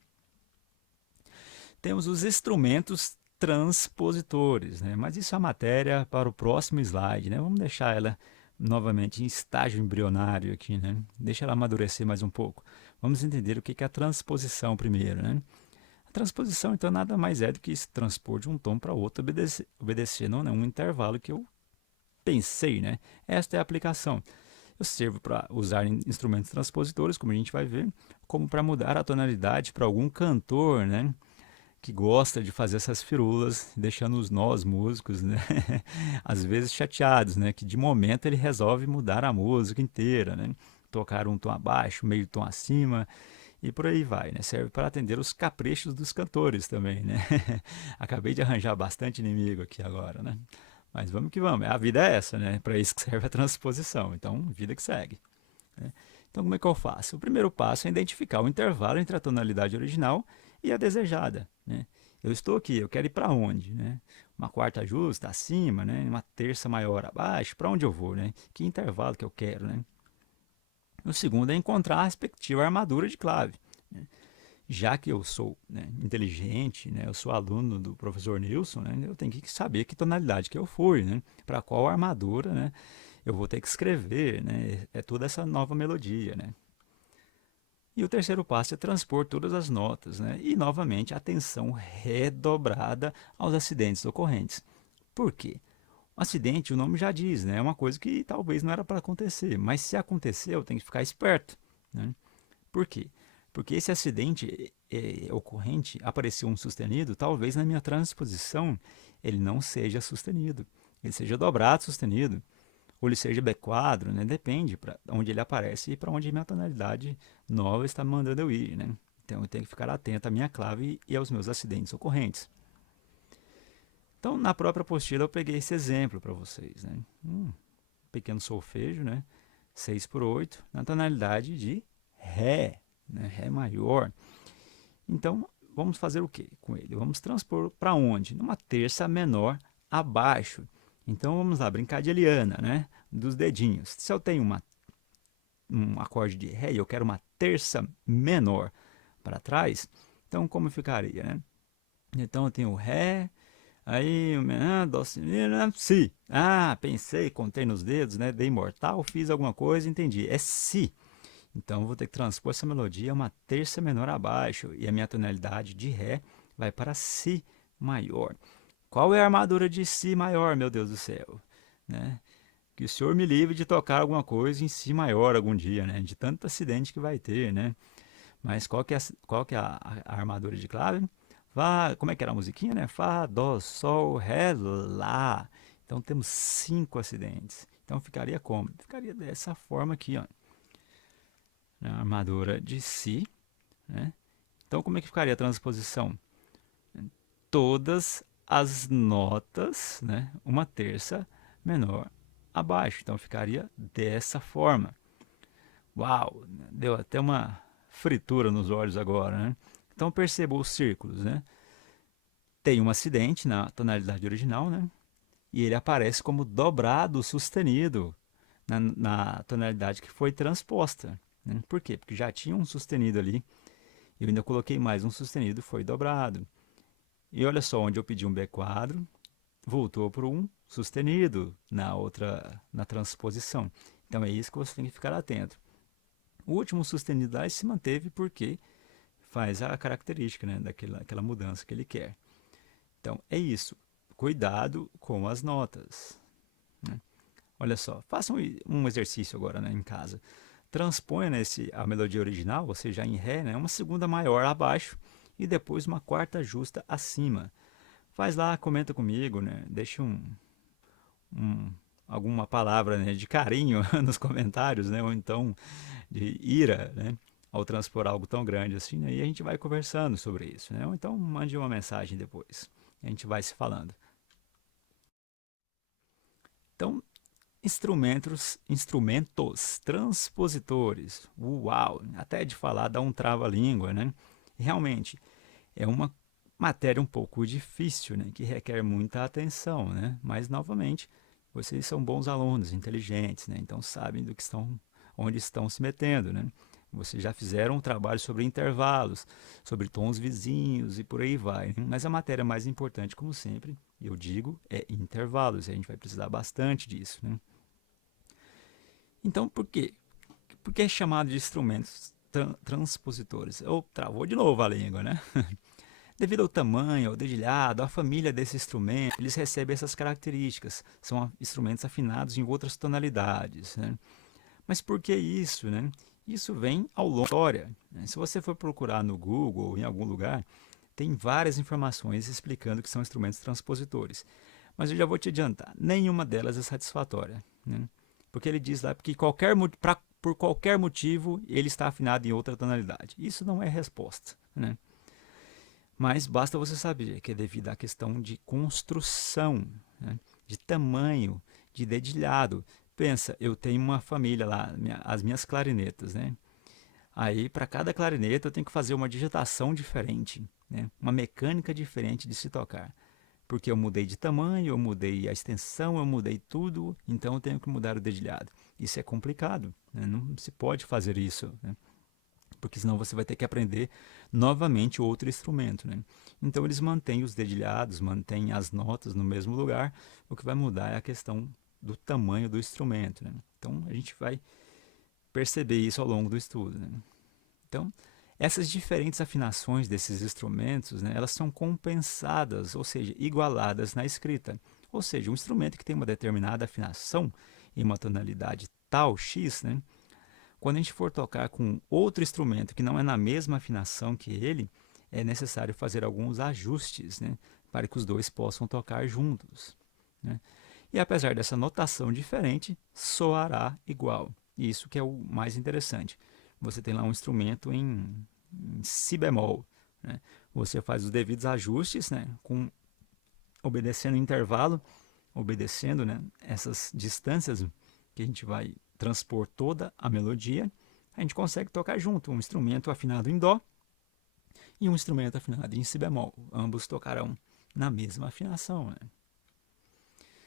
Temos os instrumentos transpositores, né? Mas isso é a matéria para o próximo slide, né? Vamos deixar ela novamente em estágio embrionário aqui, né? Deixa ela amadurecer mais um pouco. Vamos entender o que é a transposição primeiro, né? A transposição, então, nada mais é do que esse transpor de um tom para outro, obedecendo, né, um intervalo que eu pensei, né? Esta é a aplicação. Eu servo para usar instrumentos transpositores, como a gente vai ver, como para mudar a tonalidade para algum cantor, né? Que gosta de fazer essas firulas, deixando os nós músicos, né? Às vezes chateados, né? Que de momento ele resolve mudar a música inteira, né? Tocar um tom abaixo, meio tom acima, e por aí vai, né? Serve para atender os caprichos dos cantores também, né? Acabei de arranjar bastante inimigo aqui agora, né? Mas vamos que vamos. A vida é essa, né? Para isso que serve a transposição. Então, vida que segue, né? Então, como é que eu faço? O primeiro passo é identificar o intervalo entre a tonalidade original e a desejada, né? Eu estou aqui, eu quero ir para onde, né? Uma quarta justa acima, né? Uma terça maior abaixo, para onde eu vou, né? Que intervalo que eu quero, né? O segundo é encontrar a respectiva armadura de clave, né? Já que eu sou, né, inteligente, né, eu sou aluno do professor Nilson, né, eu tenho que saber que tonalidade que eu fui, né, para qual armadura, né, eu vou ter que escrever, né, é toda essa nova melodia, né. E o terceiro passo é transpor todas as notas, né, e novamente atenção redobrada aos acidentes ocorrentes. Por quê? O acidente, o nome já diz, né, é uma coisa que talvez não era para acontecer, mas se aconteceu, tem que ficar esperto, né. Por quê? Porque esse acidente ocorrente apareceu um sustenido, talvez na minha transposição ele não seja sustenido, ele seja dobrado sustenido, ou ele seja B4, né? Depende para onde ele aparece e para onde minha tonalidade nova está mandando eu ir, né? Então eu tenho que ficar atento à minha clave e aos meus acidentes ocorrentes. Então na própria apostila eu peguei esse exemplo para vocês, né? Pequeno solfejo, né? 6 por 8 na tonalidade de Ré, né? Ré maior. Então, vamos fazer o que com ele? Vamos transpor para onde? Numa terça menor abaixo. Então, vamos lá, brincar de Eliana, né? Dos dedinhos. Se eu tenho um acorde de Ré e eu quero uma terça menor para trás, então como ficaria, né? Então, eu tenho Ré, aí, Dó, Si. Ah, pensei, contei nos dedos, né? Dei mortal, fiz alguma coisa, entendi. É Si. Então, eu vou ter que transpor essa melodia a uma terça menor abaixo e a minha tonalidade de Ré vai para Si maior. Qual é a armadura de Si maior, meu Deus do céu? Né? Que o Senhor me livre de tocar alguma coisa em Si maior algum dia, né? De tanto acidente que vai ter, né? Mas qual que é a armadura de clave? Fá, como é que era a musiquinha, né? Fá, Dó, Sol, Ré, Lá. Então temos 5 acidentes. Então ficaria como? Ficaria dessa forma aqui, ó. A armadura de Si, né? Então, como é que ficaria a transposição? todas as notas, né, uma terça menor abaixo. Então ficaria dessa forma. Uau, deu até uma fritura nos olhos agora, né? Então perceba os círculos, né? Tem um acidente na tonalidade original, né? E ele aparece como dobrado sustenido na tonalidade que foi transposta, né? Por quê? Porque já tinha um sustenido ali. Eu ainda coloquei mais um sustenido, foi dobrado. E olha só, onde eu pedi um B quadro, voltou para um sustenido na transposição. Então é isso que você tem que ficar atento. O último sustenido lá se manteve porque faz a característica, né, daquela mudança que ele quer. Então é isso. Cuidado com as notas, né? Olha só, faça um exercício agora, né, em casa. Transponha a melodia original, ou seja, em Ré, né, uma segunda maior abaixo e depois uma quarta justa acima. Faz lá, comenta comigo, né? Deixa um, alguma palavra, né, de carinho nos comentários, né? Ou então de ira, né? Ao transpor algo tão grande assim, né? E a gente vai conversando sobre isso, né? Ou então mande uma mensagem depois. A gente vai se falando. Então, instrumentos transpositores. Uau! Até de falar dá um trava-língua, né? Realmente, é uma matéria um pouco difícil, né? Que requer muita atenção, né? Mas, novamente, vocês são bons alunos, inteligentes, né? Então sabem onde estão se metendo, né? Vocês já fizeram um trabalho sobre intervalos, sobre tons vizinhos e por aí vai, né? Mas a matéria mais importante, como sempre, eu digo, é intervalos. E a gente vai precisar bastante disso, né? Então, por quê? Por que é chamado de instrumentos transpositores? Eu travou de novo a língua, né? Devido ao tamanho, ao dedilhado, à família desse instrumento, eles recebem essas características. São instrumentos afinados em outras tonalidades, né? Mas por que isso, né? Isso vem ao longo da história, né? Se você for procurar no Google ou em algum lugar, tem várias informações explicando que são instrumentos transpositores. Mas eu já vou te adiantar, nenhuma delas é satisfatória, né? Porque ele diz lá que por qualquer motivo ele está afinado em outra tonalidade. Isso não é resposta, né? Mas basta você saber que é devido à questão de construção, né? De tamanho, de dedilhado. Pensa, eu tenho uma família lá, as minhas clarinetas, né? Aí, para cada clarineta, eu tenho que fazer uma digitação diferente, né? Uma mecânica diferente de se tocar. Porque eu mudei de tamanho, eu mudei a extensão, eu mudei tudo, então eu tenho que mudar o dedilhado. Isso é complicado, né? Não se pode fazer isso, né? Porque senão você vai ter que aprender novamente outro instrumento, né? Então eles mantêm os dedilhados, mantêm as notas no mesmo lugar, o que vai mudar é a questão do tamanho do instrumento, né? Então a gente vai perceber isso ao longo do estudo, né? Então, essas diferentes afinações desses instrumentos, né, elas são compensadas, ou seja, igualadas na escrita. Ou seja, um instrumento que tem uma determinada afinação em uma tonalidade tal X, né, quando a gente for tocar com outro instrumento que não é na mesma afinação que ele, é necessário fazer alguns ajustes, né, para que os dois possam tocar juntos, né? E apesar dessa notação diferente, soará igual. Isso que é o mais interessante. Você tem lá um instrumento em si bemol, né? Você faz os devidos ajustes, né, obedecendo o intervalo, obedecendo, né, essas distâncias que a gente vai transpor toda a melodia, a gente consegue tocar junto um instrumento afinado em dó e um instrumento afinado em si bemol. Ambos tocarão na mesma afinação, né?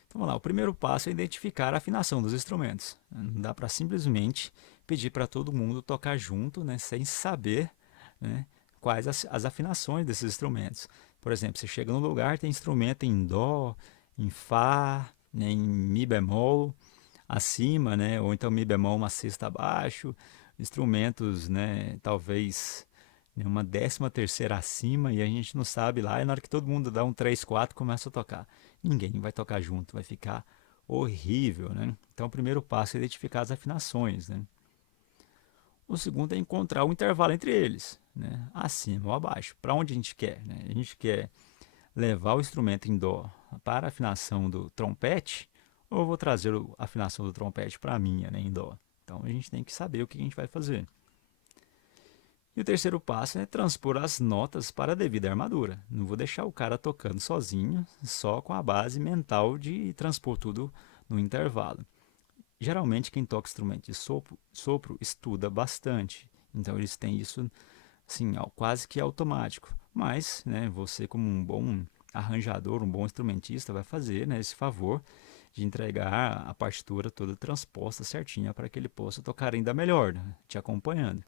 Então, vamos lá. O primeiro passo é identificar a afinação dos instrumentos. Não dá para simplesmente pedir para todo mundo tocar junto, né, sem saber, né, quais as afinações desses instrumentos. Por exemplo, você chega num lugar, tem instrumento em dó, em fá, né, em mi bemol acima, né, ou então mi bemol uma sexta abaixo, instrumentos, né, talvez, né, uma décima terceira acima, e a gente não sabe lá, e na hora que todo mundo dá um 3 4 começa a tocar. Ninguém vai tocar junto, vai ficar horrível, né? Então o primeiro passo é identificar as afinações, né? O segundo é encontrar o intervalo entre eles, né? Acima ou abaixo. Para onde a gente quer, né? A gente quer levar o instrumento em dó para a afinação do trompete, ou eu vou trazer a afinação do trompete para a minha, né, em dó. Então a gente tem que saber o que a gente vai fazer. E o terceiro passo é transpor as notas para a devida armadura. Não vou deixar o cara tocando sozinho, só com a base mental de transpor tudo no intervalo. Geralmente quem toca instrumento de sopro estuda bastante, então eles têm isso assim, quase que automático. Mas, né, você como um bom arranjador, um bom instrumentista, vai fazer, né, esse favor de entregar a partitura toda transposta certinha para que ele possa tocar ainda melhor, né, te acompanhando.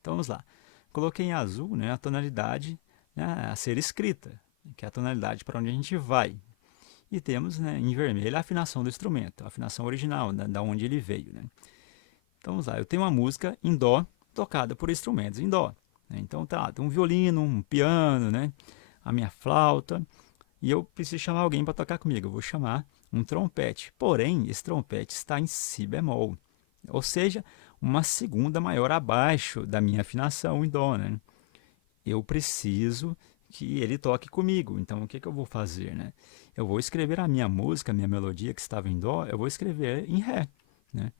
Então vamos lá. Coloquei em azul, né, a tonalidade, né, a ser escrita, que é a tonalidade para onde a gente vai. E temos, né, em vermelho a afinação do instrumento, a afinação original, né, da onde ele veio. Né? Então vamos lá. Eu tenho uma música em dó tocada por instrumentos em dó. Né? Então tá, tem um violino, um piano, né, a minha flauta. E eu preciso chamar alguém para tocar comigo. Eu vou chamar um trompete. Porém, esse trompete está em si bemol. Ou seja, uma segunda maior abaixo da minha afinação em dó. Né? Eu preciso que ele toque comigo. Então, o que, que eu vou fazer? Né? Eu vou escrever a minha música, a minha melodia que estava em dó, eu vou escrever em ré. Né?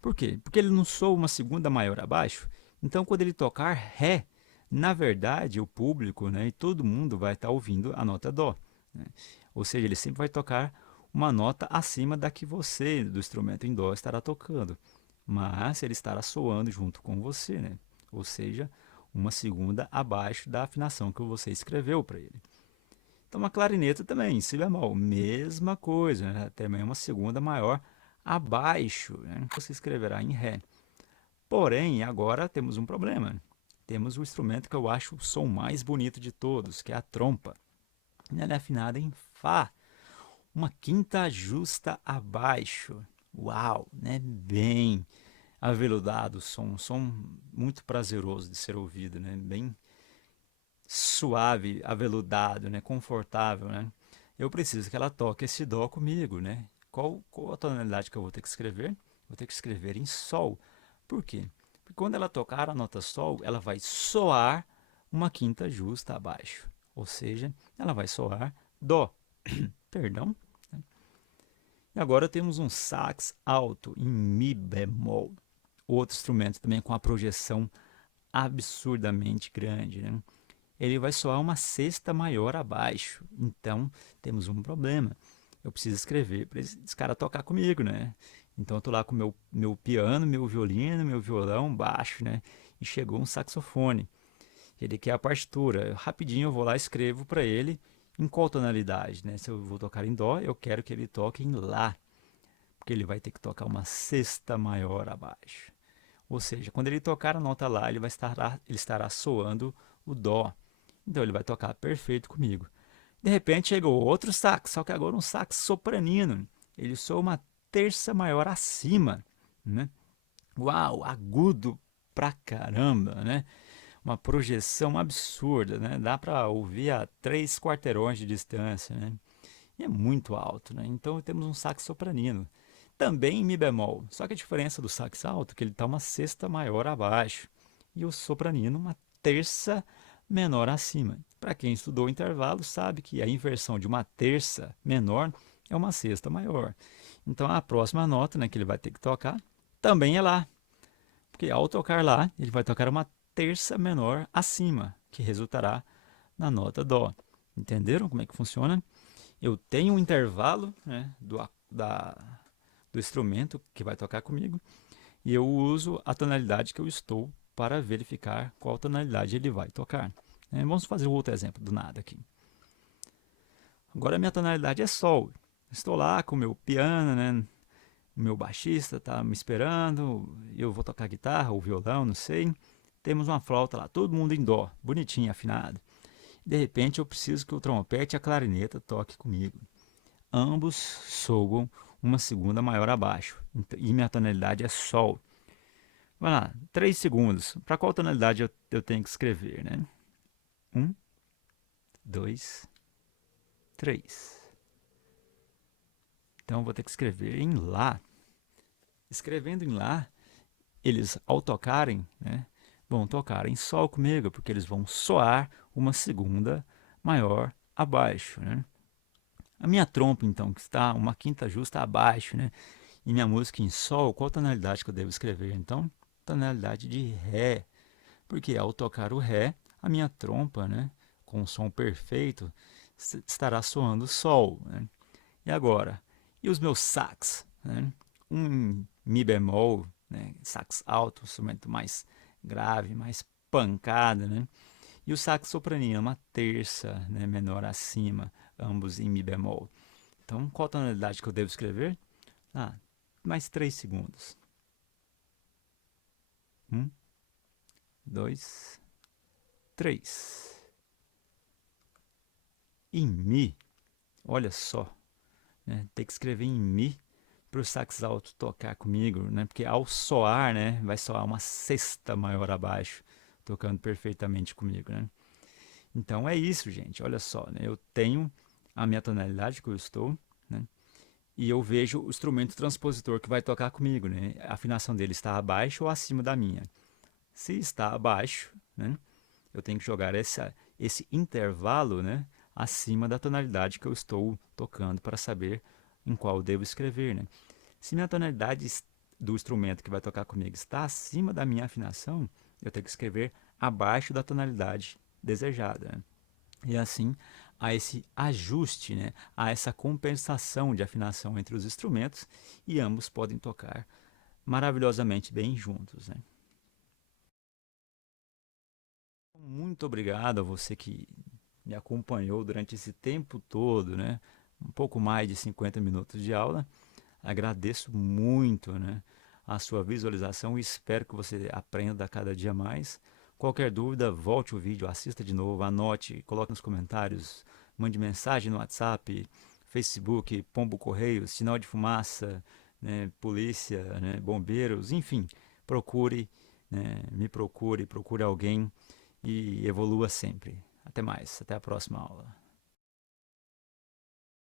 Por quê? Porque ele não soa uma segunda maior abaixo. Então, quando ele tocar ré, na verdade, o público, né, e todo mundo vai estar ouvindo a nota dó. Né? Ou seja, ele sempre vai tocar uma nota acima da que você, do instrumento em dó, estará tocando. Mas ele estará soando junto com você. Né? Ou seja, uma segunda abaixo da afinação que você escreveu para ele. Então, uma clarineta também, si bemol, mesma coisa, né? Também uma segunda maior abaixo, né? Você escreverá em ré. Porém, agora temos um problema. Temos o instrumento que eu acho o som mais bonito de todos, que é a trompa. Ela é afinada em Fá, uma quinta justa abaixo. Uau, né? Bem aveludado o som, um som muito prazeroso de ser ouvido, né? Bem suave, aveludado, né? Confortável, né? Eu preciso que ela toque esse dó comigo, né? Qual a tonalidade que eu vou ter que escrever? Vou ter que escrever em sol. Por quê? Porque quando ela tocar a nota sol, ela vai soar uma quinta justa abaixo. Ou seja, ela vai soar dó. Perdão. E agora temos um sax alto em mi bemol. Outro instrumento também com a projeção absurdamente grande, né? Ele vai soar uma sexta maior abaixo. Então, temos um problema. Eu preciso escrever para esse cara tocar comigo, né? Então, eu estou lá com meu piano, meu violino, meu violão, baixo, né? E chegou um saxofone. Ele quer a partitura. Rapidinho eu vou lá e escrevo para ele em qual tonalidade, né? Se eu vou tocar em dó, eu quero que ele toque em lá, porque ele vai ter que tocar uma sexta maior abaixo. Ou seja, quando ele tocar a nota lá, ele estará soando o dó. Então ele vai tocar perfeito comigo. De repente chegou outro sax, só que agora um sax sopranino. Ele soa uma terça maior acima, né? Uau, agudo pra caramba, né? Uma projeção absurda, né? Dá para ouvir a 3 quarteirões de distância, né? E é muito alto, né? Então temos um sax sopranino. Também em mi bemol, só que a diferença do sax alto é que ele está uma sexta maior abaixo e o sopranino uma terça menor acima. Para quem estudou intervalo sabe que a inversão de uma terça menor é uma sexta maior. Então a próxima nota, né, que ele vai ter que tocar também é lá, porque ao tocar lá ele vai tocar uma terça menor acima, que resultará na nota dó. Entenderam como é que funciona? Eu tenho um intervalo, né, do instrumento que vai tocar comigo e eu uso a tonalidade que eu estou para verificar qual tonalidade ele vai tocar. Vamos fazer outro exemplo do nada aqui. Agora a minha tonalidade é sol. Estou lá com o meu piano, né? O meu baixista está me esperando, eu vou tocar guitarra ou violão, não sei. Temos uma flauta lá, todo mundo em dó, bonitinho, afinado. De repente eu preciso que o trompete e a clarineta toquem comigo. Ambos soam uma segunda maior abaixo. E minha tonalidade é Sol. Vai lá, 3 segundos. Para qual tonalidade eu tenho que escrever, né? 1, 2, 3. Então eu vou ter que escrever em Lá. Escrevendo em Lá, eles ao tocarem, né, vão tocar em Sol comigo, porque eles vão soar uma segunda maior abaixo, né? A minha trompa, então, que está uma quinta justa abaixo, né? E minha música em Sol, qual tonalidade que eu devo escrever? Então, tonalidade de Ré. porque ao tocar o Ré, a minha trompa, né, com o som perfeito, estará soando Sol, né? E agora? E os meus sax, né? Um Mi bemol, né? Sax alto, instrumento mais grave, mais pancada, né? E o sax sopranino, uma terça, né, menor acima, ambos em Mi bemol. Então, qual tonalidade que eu devo escrever? Ah, mais 3 segundos. 1, 2, 3. Em Mi, olha só, né? Tem que escrever em Mi para o sax alto tocar comigo, né? Porque ao soar, né, vai soar uma sexta maior abaixo, tocando perfeitamente comigo, né? Então é isso, gente. Olha só, né? Eu tenho a minha tonalidade que eu estou, né? E eu vejo o instrumento transpositor que vai tocar comigo, né? A afinação dele está abaixo ou acima da minha. Se está abaixo, né, eu tenho que jogar esse intervalo, né, acima da tonalidade que eu estou tocando para saber em qual eu devo escrever, né? Se minha tonalidade do instrumento que vai tocar comigo está acima da minha afinação, eu tenho que escrever abaixo da tonalidade desejada, né? E assim há esse ajuste, né? Há essa compensação de afinação entre os instrumentos e ambos podem tocar maravilhosamente bem juntos, né? Muito obrigado a você que me acompanhou durante esse tempo todo, né? Um pouco mais de 50 minutos de aula. Agradeço muito, né, a sua visualização e espero que você aprenda cada dia mais. Qualquer dúvida, volte o vídeo, assista de novo, anote, coloque nos comentários, mande mensagem no WhatsApp, Facebook, pombo correio, sinal de fumaça, né, polícia, né, bombeiros, enfim, procure, né, me procure, procure alguém e evolua sempre. Até mais, até a próxima aula.